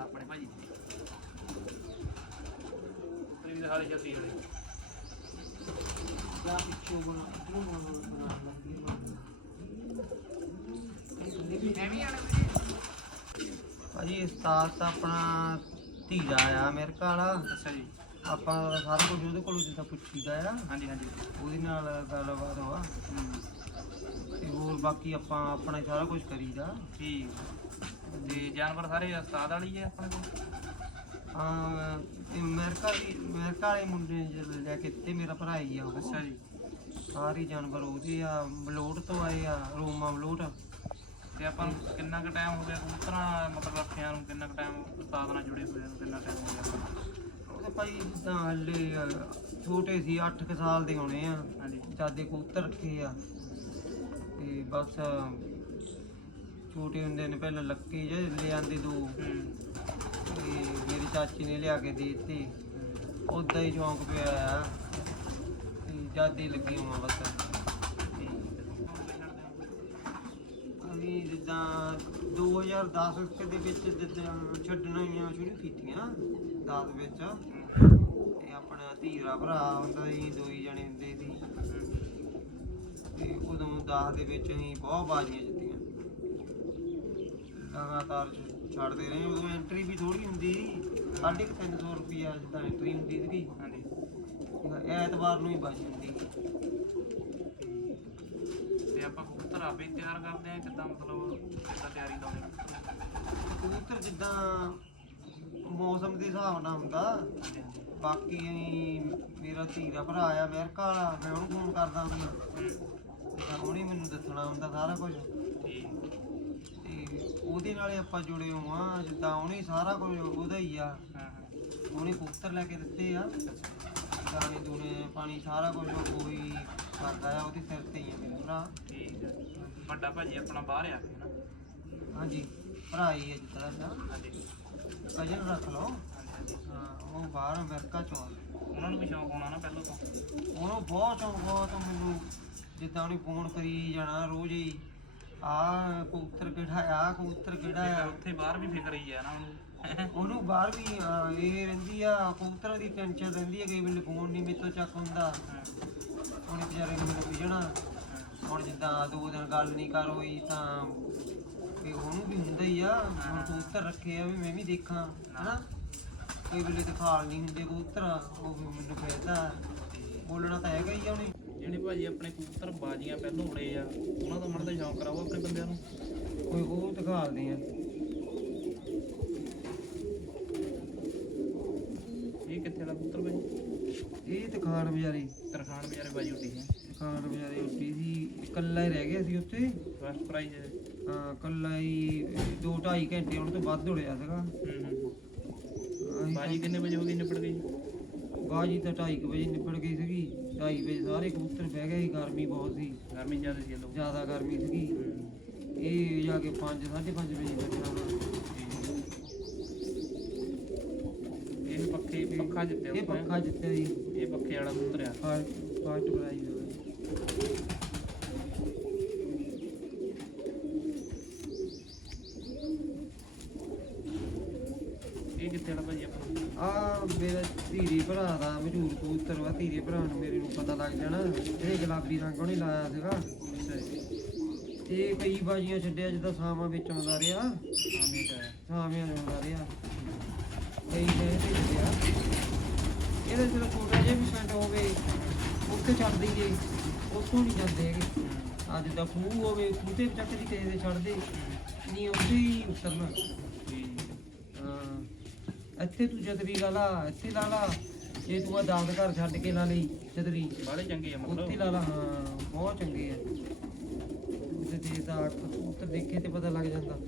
ਆਪਣੇ ਭਾਜੀ ਉੱਤੇ ਵੀ ਹਾਲੇ ਛੱਤੀ ਵਾਲੇ। ਜਾਂ ਪਿੱਛੋਂ ਬਣਾ ਇਧਰੋਂ ਬਣਾ ਬਣਾ ਲੱਗਦੀ ਹੈ ਐਵੇਂ ਆਣੇ ਵੀਰੇ। ਭਾਜੀ ਉਸਤਾਦ ਤਾਂ ਆਪਣਾ ਧੀਰਾ ਆ ਅਮਰੀਕਾ ਵਾਲਾ। ਅੱਛਾ ਜੀ। ਆਪਾਂ ਸਾਰਾ ਕੁਝ ਉਹਦੇ ਕੋਲੋਂ ਜਿੱਦਾਂ ਪੁੱਛੀਦਾ ਆ। ਹਾਂਜੀ ਹਾਂਜੀ। ਉਹਦੇ ਨਾਲ ਗੱਲਬਾਤ ਹੋਆ। ਹੂੰ। ਤੇ ਹੋਰ ਬਾਕੀ ਆਪਾਂ ਆਪਣਾ ਸਾਰਾ ਕੁਝ ਕਰੀਦਾ। ਠੀਕ। ਜਾਨਵਰ ਸਾਰੇ ਉਸਤਾਦ ਵਾਲੀ ਹੈ ਆਪਣੇ ਕੋਲ। ਆ ਇਹ ਅਮਰੀਕਾ ਦੀ ਅਮਰੀਕਾ ਵਾਲੇ ਮੁੰਡੇ ਜਦੋਂ ਲੈ ਕੇ ਤੇ ਮੇਰਾ ਭਰਾ ਹੀ ਆ ਉਹ। ਅੱਛਾ ਜੀ। ਸਾਰੇ ਜਾਨਵਰ ਉਹਦੇ ਆ ਮਲੋਟ ਤੋਂ ਆਏ ਆ ਰੋਮਾ ਮਲੋਟ। ਤੇ ਆਪਾਂ ਨੂੰ ਕਿੰਨਾ ਕੁ ਟਾਈਮ ਹੋ ਗਿਆ ਕਬੂਤਰਾਂ ਮਤਲਬ ਰੱਖਿਆਂ ਨੂੰ ਕਿੰਨਾ ਕੁ ਟਾਈਮ ਉਸਤਾਦ ਨਾਲ ਜੁੜੇ ਹੋਏ ਨੂੰ ਕਿੰਨਾ ਟਾਈਮ ਹੋ ਗਿਆ? ਉਹਦੇ ਭਾਈ ਜਿੱਦਾਂ ਹਲੇ ਛੋਟੇ ਸੀ 8 ਕੁ ਸਾਲ ਦੇ ਹੋਣੇ ਆ। ਹਾਂਜੀ। ਦਾਦੇ ਕਬੂਤਰ ਰੱਖੇ ਆ। ਤੇ ਬਸ ਛੋਟੇ ਹੁੰਦੇ ਨੇ ਪਹਿਲਾਂ ਲੱਕੀ ਜੇ ਲਿਆਂਦੇ ਦੋ। ਹੂੰ ਤੇ ਮੇਰੀ ਚਾਚੀ ਨੇ ਲਿਆ ਕੇ ਦੇ ਦਿੱਤੀ। ਉਦਾਂ ਹੀ ਸ਼ੌਂਕ ਪਿਆ ਆ। ਤੇ ਜਾਦੇ ਲੱਗੇ ਹੋਵਾਂ ਬਸ। ਅਸੀਂ ਜਿੱਦਾਂ 2010 ਕੁ ਦੇ ਵਿੱਚ ਜਿੱਦਾਂ ਛੱਡਣੀਆਂ ਸ਼ੁਰੂ ਕੀਤੀਆਂ 10 ਵਿੱਚ। ਤੇ ਆਪਣਾ ਧੀਰਾ ਭਰਾ ਹੁੰਦਾ ਸੀ ਦੋ ਜਣੇ ਹੁੰਦੇ ਸੀ। ਤੇ ਉਦੋਂ 10 ਦੇ ਵਿੱਚ ਅਸੀਂ ਬਹੁਤ ਬਾਜ਼ੀਆਂ ਜਿੱਤੀਆਂ। ਲਗਾਤਾਰ ਛ- ਛੱਡਦੇ ਰਹੇ ਉਦੋਂ ਐਂਟਰੀ ਵੀ ਥੋੜੀ ਹੁੰਦੀ ਸੀ। ਸਾਢੇ ਕੁ 300 ਰੁਪਈਆ ਜਿੱਦਾਂ ਐਂਟਰੀ ਹੁੰਦੀ ਸੀਗੀ। ਹਾਂਜੀ। ਐਤਵਾਰ ਨੂੰ ਹੀ ਹੁੰਦੀ ਸੀ। ਤੇ ਆਪਾਂ ਕਬੂਤਰ ਆਪੇ ਹੀ ਤਿਆਰ ਕਰਦੇ ਆ ਕਿੱਦਾਂ ਮਤਲਬ ਕਿੱਦਾਂ ਤਿਆਰੀ ਲਾਉਂਦੇ ਆ? ਕਬੂਤਰ ਜਿੱਦਾਂ ਮੌਸਮ ਦੇ ਹਿਸਾਬ ਨਾਲ ਹੁੰਦਾ। ਹਾਂਜੀ ਹਾਂਜੀ। ਬਾਕੀ ਮੇਰਾ ਧੀਰਾ ਭਰਾ ਆ ਅਮਰੀਕਾ ਵਾਲਾ ਮੈਂ ਉਹਨੂੰ ਫੋਨ ਕਰਦਾ ਹੁੰਦਾ। ਹੂੰ। ਤੇ ਉਹਨੇ ਮੈਨੂੰ ਦੱਸਣਾ ਹੁੰਦਾ ਸਾਰਾ ਕੁਝ। ਠੀਕ ਤੇ ਉਹਦੇ ਨਾਲੇ ਆਪਾਂ ਜੁੜੇ ਹੋਵਾਂ ਜਿੱਦਾਂ ਉਹਨੇ ਸਾਰਾ ਕੁਝ ਉਹਦਾ ਹੀ ਆ। ਹਾਂ ਹਾਂ। ਉਹਨੇ ਕਬੂਤਰ ਲੈ ਕੇ ਦਿੱਤੇ ਆ। ਦਾਣੇ ਦੂਣੇ ਪਾਣੀ ਸਾਰਾ ਕੁਝ ਕੋਈ ਕਰਦਾ ਆ ਉਹਦੇ ਸਿਰ ਤੇ ਹੀ ਆ ਮੇਰਾ ਭਰਾ। ਠੀਕ ਹੈ ਵੱਡਾ ਭਾਜੀ ਆਪਣਾ ਬਾਹਰ ਆ ਕੇ ਨਾ? ਹਾਂਜੀ ਭਰਾ ਹੀ ਹੈ ਜਿੱਦਾਂ ਦਾ। ਹਾਂਜੀ। ਕਜਨ ਰੱਖ ਲਓ। ਹਾਂਜੀ ਹਾਂਜੀ ਹਾਂ ਉਹ ਬਾਹਰ ਅਮਰੀਕਾ ਚੋਂ ਆ। ਉਹਨਾਂ ਨੂੰ ਵੀ ਸ਼ੌਂਕ ਹੋਣਾ ਨਾ ਪਹਿਲਾਂ ਤੋਂ। ਉਹਨੂੰ ਬਹੁਤ ਸ਼ੌਂਕ ਬਹੁਤ ਮੈਨੂੰ ਜਿੱਦਾਂ ਉਹਨੇ ਫੋਨ ਕਰੀ ਜਾਣਾ ਰੋਜ਼ ਹੀ। ਆ ਕਬੂਤਰ ਕਿਹੜਾ ਆ ਕਬੂਤਰ ਕਿਹੜਾ ਆ। ਉੱਥੇ ਬਾਹਰ ਵੀ ਫਿਕਰ ਹੀ ਆ ਨਾ ਉਹਨੂੰ। ਉਹਨੂੰ ਬਾਹਰ ਵੀ ਇਹ ਰਹਿੰਦੀ ਆ ਕਬੂਤਰਾਂ ਦੀ ਟੈਨਸ਼ਨ ਰਹਿੰਦੀ ਹੈ ਕਈ ਵੇਲੇ ਫੋਨ ਨਹੀਂ ਮੇਤੋਂ ਚੱਕ ਹੁੰਦਾ। ਉਹਨੇ ਵਿਚਾਰੇ ਨੂੰ ਮੈਨੂੰ ਪੁੱਛਣਾ ਹੁਣ ਜਿੱਦਾਂ ਦੋ ਦਿਨ ਗੱਲ ਨਹੀਂ ਕਰ ਹੋਈ ਤਾਂ ਵੀ ਉਹਨੂੰ ਵੀ ਹੁੰਦਾ ਹੀ ਆ ਹੁਣ ਕਬੂਤਰ ਰੱਖੇ ਆ ਵੀ ਮੈਂ ਵੀ ਦੇਖਾਂ ਹਨਾ? ਕਈ ਵੇਲੇ ਤੇ ਖਾਲ ਨਹੀਂ ਹੁੰਦੇ ਕਬੂਤਰ ਉਹ ਵੀ ਮੈਨੂੰ ਕਹਿੰਦਾ ਬੋਲਣਾ ਤਾਂ ਹੈਗਾ ਹੀ ਆ ਉਹਨੇ। ਜਿਹੜੇ ਭਾਜੀ ਆਪਣੇ ਕਬੂਤਰ ਬਾਜੀਆਂ ਪਹਿਲੋਂ ਉੜੇ ਆ ਉਹਨਾਂ ਦਾ ਮਨ ਦਾ ਸ਼ੌਂਕ ਕਰਾਓ ਆਪਣੇ ਬੰਦਿਆਂ ਨੂੰ। ਕੋਈ ਉਹ ਦਿਖਾਲਦੇ ਆ। ਇਹ ਕਿੱਥੇ ਵਾਲਾ ਕਬੂਤਰ ਭਾਜੀ? ਇਹ ਦਿਖਾਣ ਵਿਚਾਰੀ ਤਰਖਾਨ ਵਿਚਾਰੇ ਬਾਜੀ ਉੱਡੀ ਹੈ। ਦਿਖਾਣ ਵਿਚਾਰੀ ਉੱਡੀ ਸੀ। ਇਕੱਲਾ ਹੀ ਰਹਿ ਗਿਆ ਸੀ ਉੱਥੇ। ਫਸਟ ਪ੍ਰਾਈਜ਼ ਹੈ। ਹਾਂ ਇਕੱਲਾ ਹੀ 2.5 ਘੰਟੇ ਉਹਨਾਂ ਤੋਂ ਵੱਧ ਉੜਿਆ ਸੀਗਾ। ਬਾਜੀ ਕਿੰਨੇ ਵਜੇ ਹੋ ਗਈ ਨਿਪਟ ਗਈ? ਬਾਜੀ ਤਾਂ 2:30 ਵਜੇ ਨਿਬੜ ਗਈ ਸੀਗੀ। 2:30 ਵਜੇ ਸਾਰੇ ਕਬੂਤਰ ਬਹਿ ਗਏ ਸੀ ਗਰਮੀ ਬਹੁਤ ਸੀ। ਗਰਮੀ ਜ਼ਿਆਦਾ ਸੀ ਲੋਕ ਜ਼ਿਆਦਾ ਗਰਮੀ ਸੀਗੀ। ਇਹ ਜਾ ਕੇ 5 5:30 ਵਜੇ ਬੈਠਾ ਇਹ ਪੱਖੇ ਪੱਖਾ ਜਿੱਤਿਆ ਇਹ। ਪੱਖਾ ਜਿੱਤਿਆ ਜੀ। ਇਹ ਪੱਖੇ ਵਾਲਾ ਕਬੂਤਰ ਆ। ਫਾਸਟ ਫਾਸਟ ਪ੍ਰਾਈਜ਼ ਹੋਇਆ 75 ਵਾ ਧੀਰੇ ਭਰਾ ਨੂੰ ਮੇਰੇ ਨੂੰ ਪਤਾ ਲੱਗ ਜਾਣਾ। ਇਹ ਗੁਲਾਬੀ ਰੰਗ ਉਹਨੇ ਲਾਇਆ ਸੀਗਾ। ਤੇ ਕਈ ਬਾਜੀਆਂ ਛੱਡਿਆ ਜਿੱਦਾਂ ਸਾਵਾਂ ਵਿੱਚ ਆਉਂਦਾ ਰਿਹਾ। ਸਾਵੇਂ ਦਾ ਆਉਂਦਾ ਰਿਹਾ। ਕਈ ਗਏ ਤੇ ਛੱਡਿਆ। ਇਹਦੇ ਸਿਰਫ ਛੋਟਾ ਜਿਹਾ ਵੀ ਸੈਂਟ ਹੋਵੇ ਉੱਥੇ ਛੱਡ ਦਈਏ। ਉੱਥੋਂ ਨਹੀਂ ਜਾਂਦੇ ਹੈਗੇ। ਆ ਜਿੱਦਾਂ ਖੂਹ ਹੋਵੇ ਖੂਹ ਤੇ ਚੱਕ ਦੀ ਕਿਸੇ ਦੇ ਛੱਡਦੇ ਨਹੀਂ ਉੱਥੇ ਹੀ ਉਤਰਨਾ। ਹਾਂ। ਇੱਥੇ ਤੂੰ ਜਦ ਵੀ ਗਾਲਾ ਇੱਥੇ ਲਾਲਾ ਜੇ ਤੂੰ ਆ ਦਾਦ ਘਰ ਛੱਡ ਕੇ ਲਾ ਲਈ ਜਦਰੀ ਬਾਲੇ ਚੰਗੇ ਆ ਉੱਥੇ ਮਤਲਬ ਲਾ ਲਾ ਹਾਂ ਬਹੁਤ ਚੰਗੇ ਆ। ਉਹਦੇ ਤੇ ਦਾ ਉੱਤਰ ਦੇਖੇ ਤੇ ਪਤਾ ਲੱਗ ਜਾਂਦਾ।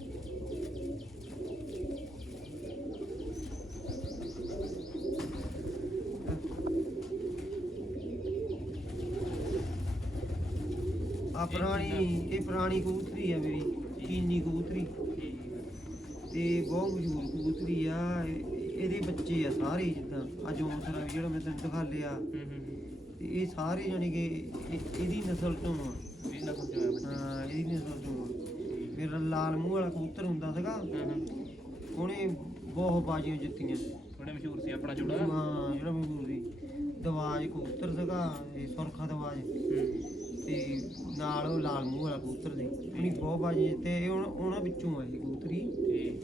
ਆ ਪੁਰਾਣੀ ਇਹ ਪੁਰਾਣੀ ਕਬੂਤਰੀ ਆ ਮੇਰੀ ਚੀਨੀ ਕਬੂਤਰੀ। ਤੇ ਬਹੁਤ ਮਸ਼ਹੂਰ ਕਬੂਤਰੀ ਆ ਇਹ- ਇਹਦੇ ਬੱਚੇ ਆ ਸਾਰੇ ਜਿੱਦਾਂ। ਆ ਜੋਨਸਰਾ ਜਿਹੜਾ ਮੈਂ ਤੈਨੂੰ ਦਿਖਾ ਲਿਆ। ਹੂੰ ਹੂੰ ਹੂੰ। ਤੇ ਇਹ ਸਾਰੇ ਜਾਣੀ ਕਿ ਇਹ- ਇਹਦੀ ਨਸਲ ਤੋਂ ਆ। ਬੱਚੇ। ਹਾਂ ਇਹਦੀ ਨਸਲ ਤੋਂ ਆ। ਮੇਰਾ ਲਾਲ ਮੂੰਹ ਵਾਲਾ ਕਬੂਤਰ ਹੁੰਦਾ ਸੀਗਾ। ਹੂੰ ਹੂੰ। ਉਹਨੇ ਬਹੁਤ ਬਾਜੀਆਂ ਜਿੱਤੀਆਂ। ਥੋੜੇ ਮਸ਼ਹੂਰ ਸੀ ਆਪਣਾ ਜੋੜਾ। ਹਾਂ ਜਿਹੜਾ ਮਸ਼ਹੂਰ ਸੀ। ਦਵਾਜ ਕਬੂਤਰ ਸੀਗਾ ਇਹ ਸੁਰਖਾ ਦਵਾਜ। ਤੇ ਨਾਲ ਉਹ ਲਾਲ ਮੂੰਹ ਵਾਲਾ ਕਬੂਤਰ ਸੀ। ਉਹਨੀ ਬਹੁਤ ਬਾਜੀ ਤੇ ਇਹ ਉਹਨਾਂ- ਉਹਨਾਂ ਵਿੱਚੋਂ ਆ ਇਹ ਕਬੂਤਰੀ ਤੇ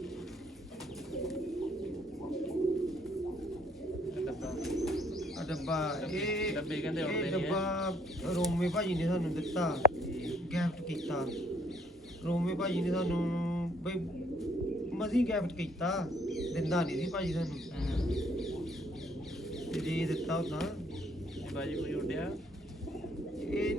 ਡੱਬਾ ਆ ਡੱਬਾ ਇਹ ਡੱਬੇ ਕਹਿੰਦੇ ਇਹ ਉੜਦੇ ਨਹੀਂ ਡੱਬਾ ਰੋਮੇ ਭਾਜੀ ਨੇ ਸਾਨੂੰ ਦਿੱਤਾ ਗਿਫਟ ਕੀਤਾ। ਰੋਮੇ ਭਾਜੀ ਨੇ ਸਾਨੂੰ ਬਈ ਮਜ਼ੀ ਗਿਫਟ ਕੀਤਾ ਦਿੰਦਾ ਨਹੀਂ ਸੀ ਭਾਜੀ ਸਾਨੂੰ। ਤੇ ਜੇ ਦਿੱਤਾ ਇਹ ਬਾਜੀ ਕੋਈ ਉੱਡਿਆ? ਇਹ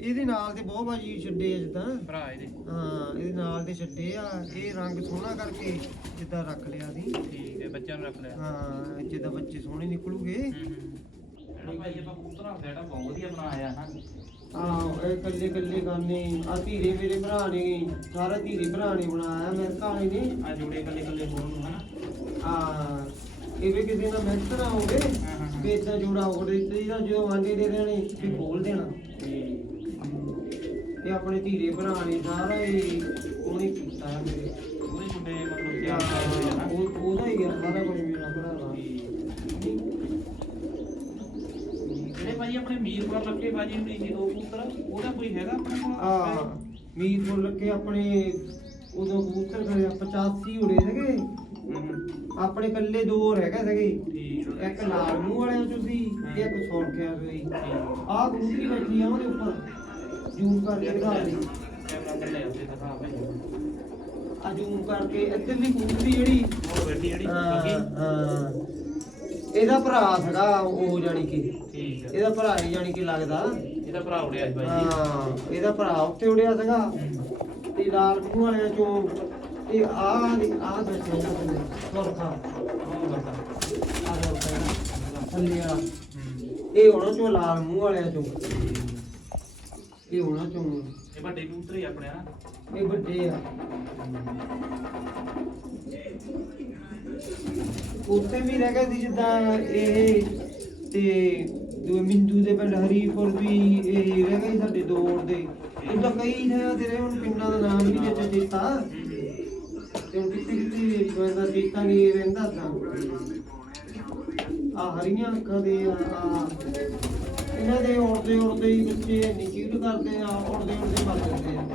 ਇਹਦੇ ਨਾਲ ਦੇ ਬਹੁਤ ਭਾਜੀ ਛੱਡੇ ਆ ਜਿੱਦਾਂ। ਭਰਾ ਇਹਦੇ। ਹਾਂ ਇਹਦੇ ਨਾਲ ਦੇ ਛੱਡੇ ਆ। ਇਹ ਰੰਗ ਸੋਹਣਾ ਕਰਕੇ ਜਿੱਦਾਂ ਰੱਖ ਲਿਆ ਸੀ। ਠੀਕ ਹੈ ਬੱਚਿਆਂ ਨੂੰ ਰੱਖ ਲਿਆ। ਹਾਂ ਜਿੱਦਾਂ ਬੱਚੇ ਸੋਹਣੇ ਨਿਕਲੂਗੇ। ਭਾਈ ਆਪਾਂ ਕਬੂਤਰਾਂ ਸੈਟਅਪ ਬਹੁਤ ਵਧੀਆ ਬਣਾਇਆ ਹਾਂ ਆਹ ਇਹ ਕੱਲੇ ਕੱਲੇ ਗਾਨੇ ਆ ਧੀਰੇ ਮੇਰੇ ਭਰਾ ਨੇ ਸਾਰਾ ਧੀਰੇ ਭਰਾ ਨੇ ਬਣਾਇਆ ਮੇਰੇ ਕਾਲੇ ਨੇ। ਆ ਜੋੜੇ ਕੱਲੇ ਕੱਲੇ ਹੋਣ ਨੂੰ ਹਨਾ। ਆ ਇਹ ਵੀ ਕਿਸੇ ਨਾਲ ਮਿਹਨਤ ਨਾ ਹੋਵੇ ਜੋੜਾ ਤੇ ਜਦੋਂ ਆਂਡੇ ਦੇ ਖੋਲ ਦੇਣਾ। ਇਹ ਆਪਣੇ ਧੀਰੇ ਭਰਾ ਨੇ ਸਾਰਾ ਹੀ ਉਹਨੇ ਕੀਤਾ ਹੈ ਮੇਰੇ। ਉਹਦੇ ਮੁੰਡੇ ਮਤਲਬ ਯਾਰ, ਤਿਆਰ ਹੋਏ ਆ ਨਾ। ਉਹ ਉਹਦਾ ਹੀ ਆ ਸਾਰਾ ਕੁਝ ਮੇਰਾ ਭਰਾ ਦਾ। ਜਿਹੜੇ ਆਪਣੇ ਮੀਰਪੁਰ ਲੱਗੇ ਬਾਜੀ ਹੁੰਦੀ ਸੀ ਦੋ ਪੁੱਤਰ ਉਹਦਾ ਕੋਈ ਹੈਗਾ ਆਪਣੇ ਕੋਲ? ਆ ਮੀਰ ਫੁੱਲ ਕੇ ਆਪਣੇ ਉਦੋਂ ਕਬੂਤਰ ਕਰੇ 85 ਉੜੇ ਸੀਗੇ। ਆਪਣੇ ਕੱਲੇ ਦੋ ਰਹਿ ਗਏ ਸੀਗੇ। ਇੱਕ ਲਾਲ ਮੂੰਹ ਵਾਲਿਆਂ ਚੋਂ ਸੀ ਤੇ ਇੱਕ ਸੌਂਕਿਆਂ ਚੋਂ ਸੀ। ਆਹ ਕਬੂਤਰੀ ਬੈਠੀ ਆ ਉਹਦੇ ਉੱਪਰ। ਜ਼ੂਮ ਕਰਕੇ ਦਿਖਾ ਦੇ। ਕੈਮਰਾ ਥੱਲੇ ਉੱਤੇ ਦਿਖਾ ਭਾਈ ਆ ਜ਼ੂਮ ਕਰਕੇ ਇੱਧਰਲੀ ਕਬੂਤਰੀ ਜਿਹੜੀ ਉਹ ਜਿਹੜੀ ਹਾਂ ਬਾਕੀ। ਹਾਂ। ਇਹਦਾ ਭਰਾ ਸੀਗਾ ਉਹ ਜਾਣੀ ਕਿ। ਠੀਕ ਇਹਦਾ ਭਰਾ ਹੀ ਜਾਣੀ ਕਿ ਲੱਗਦਾ। ਇਹਦਾ ਭਰਾ ਉੜਿਆ ਸੀ ਭਾਈ। ਜੀ ਹਾਂ ਇਹਦਾ ਭਰਾ ਉੱਤੇ ਉੜਿਆ ਸੀਗਾ। ਤੇ ਲਾਲ ਮੂੰਹ ਵਾਲਿਆਂ ਚੋਂ ਇਹ ਆ ਆ ਬੈਠੇ ਨਾ ਸੁਰਖਾ ਉਹ ਕਰਦਾ? ਆ ਬੈਠਾ ਥੱਲੇ ਵਾਲਾ। ਹੂੰ। ਇਹ ਉਹਨਾਂ ਚੋਂ ਲਾਲ ਮੂੰਹ ਵਾਲਿਆਂ ਚੋਂ। ਇਹ ਉਹਨਾਂ ਚੋਂ ਇਹ ਵੱਡੇ ਕਬੂਤਰ ਹੀ ਆਪਣੇ ਨਾ ਇਹ ਵੱਡੇ ਆ। ਉੱਤੇ ਵੀ ਰਹਿ ਗਏ ਸੀ ਜਿੱਦਾਂ ਇਹ ਤੇ ਦੂਏ ਮਿੰਦੂ ਦੇ ਪਿੰਡ ਹਰੀਪੁਰ ਵੀ ਇਹ ਰਹਿ ਗਏ ਸਾਡੇ ਦੌੜ ਦੇ। ਉਦਾਂ ਕਈ ਥਾਂ ਤੇ ਰਹੇ ਹੁਣ ਪਿੰਡਾਂ ਦਾ ਨਾਮ ਵੀ ਚੇਤਾ ਚੇਤਾ ਤੇ ਹੁਣ ਕਿਤੇ ਕਿਤੇ ਬੰਦਾ ਚੇਤਾ ਨਹੀਂ ਰਹਿੰਦਾ ਤਾਂ। ਆ ਹਰੀਆਂ ਅੱਖਾਂ ਦੇ ਆ ਇਹਨਾਂ ਦੇ ਉੜਦੇ ਉੜਦੇ ਹੀ ਬੱਚੇ ਨਿਚੀੜ ਕਰਦੇ ਆ ਉੜਦੇ ਉੜਦੇ ਮਰ ਜਾਂਦੇ ਆ।